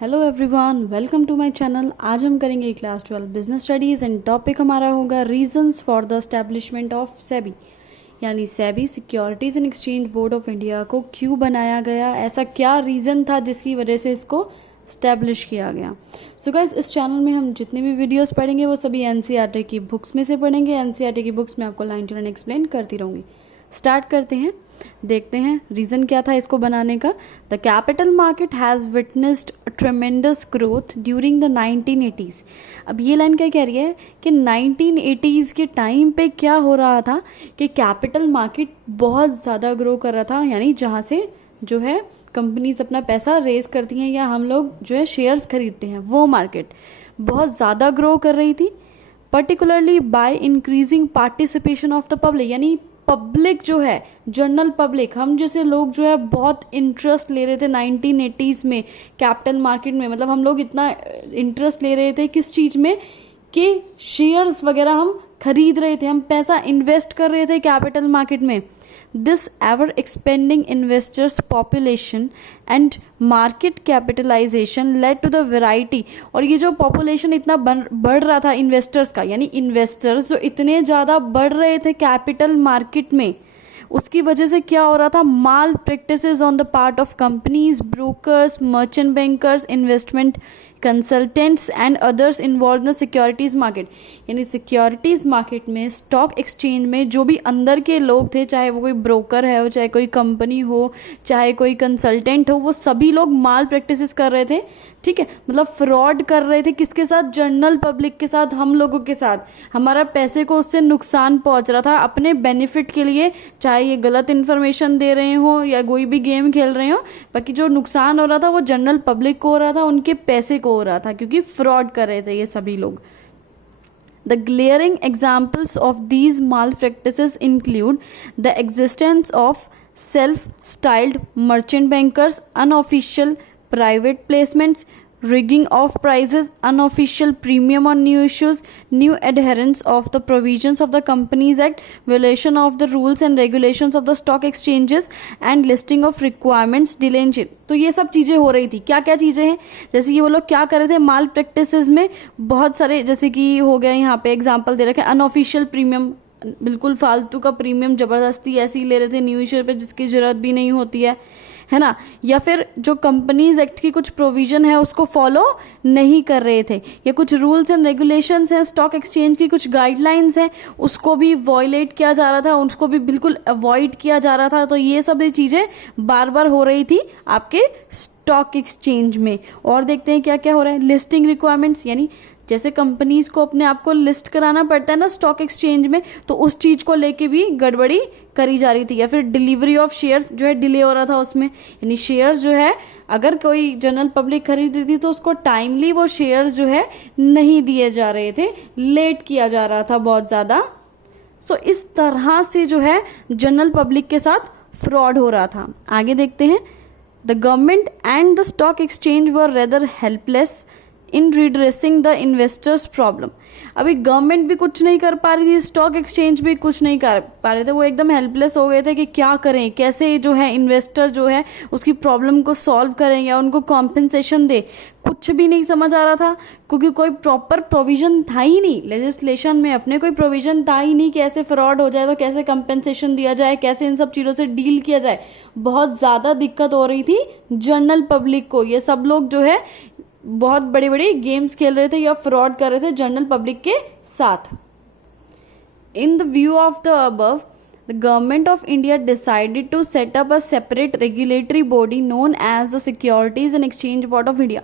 Hello everyone, welcome to my channel. आज हम करेंगे class 12 business studies and topic हमारा होगा reasons for the establishment of SEBI, यानी SEBI securities and exchange board of India को क्यों बनाया गया, ऐसा क्या रीज़न था जिसकी वजह से इसको स्टैब्लिश किया गया। सो गाइस, इस चैनल में हम जितने भी वीडियोस पढ़ेंगे वो सभी एनसीईआरटी की बुक्स में से पढ़ेंगे। एनसीईआरटी की बुक्स में आपको लाइन टू लाइन एक्सप्लेन करती रहूँगी। स्टार्ट करते हैं, देखते हैं रीज़न क्या था इसको बनाने का। The capital market has witnessed ट्रेमेंडस growth during the 1980s। अब ये लाइन क्या कह रही है कि 1980s के टाइम पे क्या हो रहा था कि कैपिटल मार्केट बहुत ज़्यादा ग्रो कर रहा था, यानी जहाँ से जो है कंपनीज अपना पैसा रेज करती हैं या हम लोग जो है शेयर्स खरीदते हैं, वो मार्केट बहुत ज़्यादा ग्रो कर रही थी। Particularly by increasing participation of the public, यानी पब्लिक जो है, जनरल पब्लिक, हम जैसे लोग जो है बहुत इंटरेस्ट ले रहे थे 1980s में कैपिटल मार्केट में। मतलब हम लोग इतना इंटरेस्ट ले रहे थे किस चीज़ में कि शेयर्स वगैरह हम खरीद रहे थे, हम पैसा इन्वेस्ट कर रहे थे कैपिटल मार्केट में। This ever expanding investors population and market capitalization led to the variety। और ये जो population इतना बढ़ रहा था इन्वेस्टर्स का, यानी इन्वेस्टर्स जो इतने ज़्यादा बढ़ रहे थे कैपिटल मार्केट में, उसकी वजह से क्या हो रहा था, malpractices on the part of companies, brokers, merchant bankers, investment consultants and others involved in securities market. यानी सिक्योरिटीज़ मार्केट में, स्टॉक एक्सचेंज में जो भी अंदर के लोग थे, चाहे वो कोई ब्रोकर है हो, चाहे कोई कंपनी हो, चाहे कोई कंसल्टेंट हो, वो सभी लोग माल प्रैक्टिसेस कर रहे थे। ठीक है, मतलब फ्रॉड कर रहे थे किसके साथ, जनरल पब्लिक के साथ, हम लोगों के साथ। हमारा पैसे को उससे नुकसान पहुंच रहा था अपने बेनिफिट के लिए, चाहे ये गलत इन्फॉर्मेशन दे रहे हो या कोई भी गेम खेल रहे हो, बाकी जो नुकसान हो रहा था वो जनरल पब्लिक को हो रहा था, उनके पैसे को हो रहा था, क्योंकि फ्रॉड कर रहे थे ये सभी लोग। The glaring examples of these malpractices include the existence of self-styled merchant bankers, unofficial private placements, rigging of prices, unofficial premium on new issues, new adherence of the provisions of the Companies Act, violation of the rules and regulations of the stock exchanges and listing of requirements, delay in share। तो ये सब चीज़ें हो रही थी। क्या क्या चीज़ें हैं, जैसे कि वो लोग क्या कर रहे थे माल प्रैक्टिसेस में, बहुत सारे, जैसे कि हो गया यहाँ पे एग्जांपल दे रखे, अनऑफिशियल प्रीमियम, बिल्कुल फालतू का प्रीमियम ज़बरदस्ती ऐसे ही ले रहे थे न्यू इशू पे, जिसकी ज़रूरत भी नहीं होती है ना। या फिर जो कंपनीज एक्ट की कुछ प्रोविजन है उसको फॉलो नहीं कर रहे थे, या कुछ रूल्स एंड रेगुलेशंस हैं, स्टॉक एक्सचेंज की कुछ गाइडलाइंस हैं, उसको भी वॉयलेट किया जा रहा था, उसको भी बिल्कुल अवॉइड किया जा रहा था। तो ये सब चीज़ें बार बार हो रही थी आपके स्टॉक एक्सचेंज में। और देखते हैं क्या क्या हो रहा है। लिस्टिंग रिक्वायरमेंट्स, यानी जैसे कंपनीज को अपने आप को लिस्ट कराना पड़ता है ना स्टॉक एक्सचेंज में, तो उस चीज़ को लेके भी गड़बड़ी करी जा रही थी। या फिर डिलीवरी ऑफ शेयर्स जो है डिले हो रहा था उसमें, यानी शेयर्स जो है अगर कोई जनरल पब्लिक खरीद रही थी तो उसको टाइमली वो शेयर्स जो है नहीं दिए जा रहे थे, लेट किया जा रहा था बहुत ज़्यादा। सो इस तरह से जो है जनरल पब्लिक के साथ फ्रॉड हो रहा था। आगे देखते हैं। The government and the stock exchange were rather helpless in redressing the investors problem. अभी गवर्नमेंट भी कुछ नहीं कर पा रही थी, स्टॉक एक्सचेंज भी कुछ नहीं कर पा रहे थे, वो एकदम हेल्पलेस हो गए थे कि क्या करें, कैसे जो है इन्वेस्टर जो है उसकी प्रॉब्लम को सॉल्व करें या उनको कॉम्पेंसेशन दे, कुछ भी नहीं समझ आ रहा था, क्योंकि कोई प्रॉपर प्रोविजन था ही नहीं लेजिस्लेशन में, अपने कोई प्रोविजन था ही नहीं कि ऐसे फ्रॉड हो जाए तो कैसे कंपेंसेशन दिया जाए, कैसे इन सब चीज़ों से डील किया जाए। बहुत ज़्यादा दिक्कत हो रही थी जनरल पब्लिक को। ये सब लोग जो है बहुत बड़ी बड़ी गेम्स खेल रहे थे या फ्रॉड कर रहे थे जनरल पब्लिक के साथ। In the view of the above, the government of India decided to set up a separate regulatory body known as the securities and exchange board of India.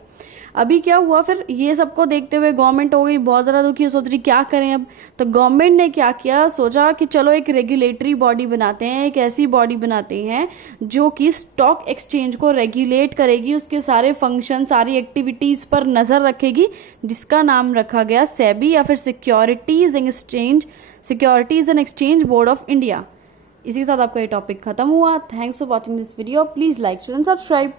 अभी क्या हुआ फिर, ये सबको देखते हुए गवर्नमेंट हो गई बहुत ज़्यादा दुखी, सोच रही क्या करें अब। तो गवर्नमेंट ने क्या किया, सोचा कि चलो एक रेगुलेटरी बॉडी बनाते हैं, एक ऐसी बॉडी बनाते हैं जो कि स्टॉक एक्सचेंज को रेगुलेट करेगी, उसके सारे फंक्शन, सारी एक्टिविटीज़ पर नज़र रखेगी, जिसका नाम रखा गया सेबी या फिर securities and exchange board of India. इसी के साथ आपका ये टॉपिक खत्म हुआ। Thanks for watching this video. Please like, share and subscribe.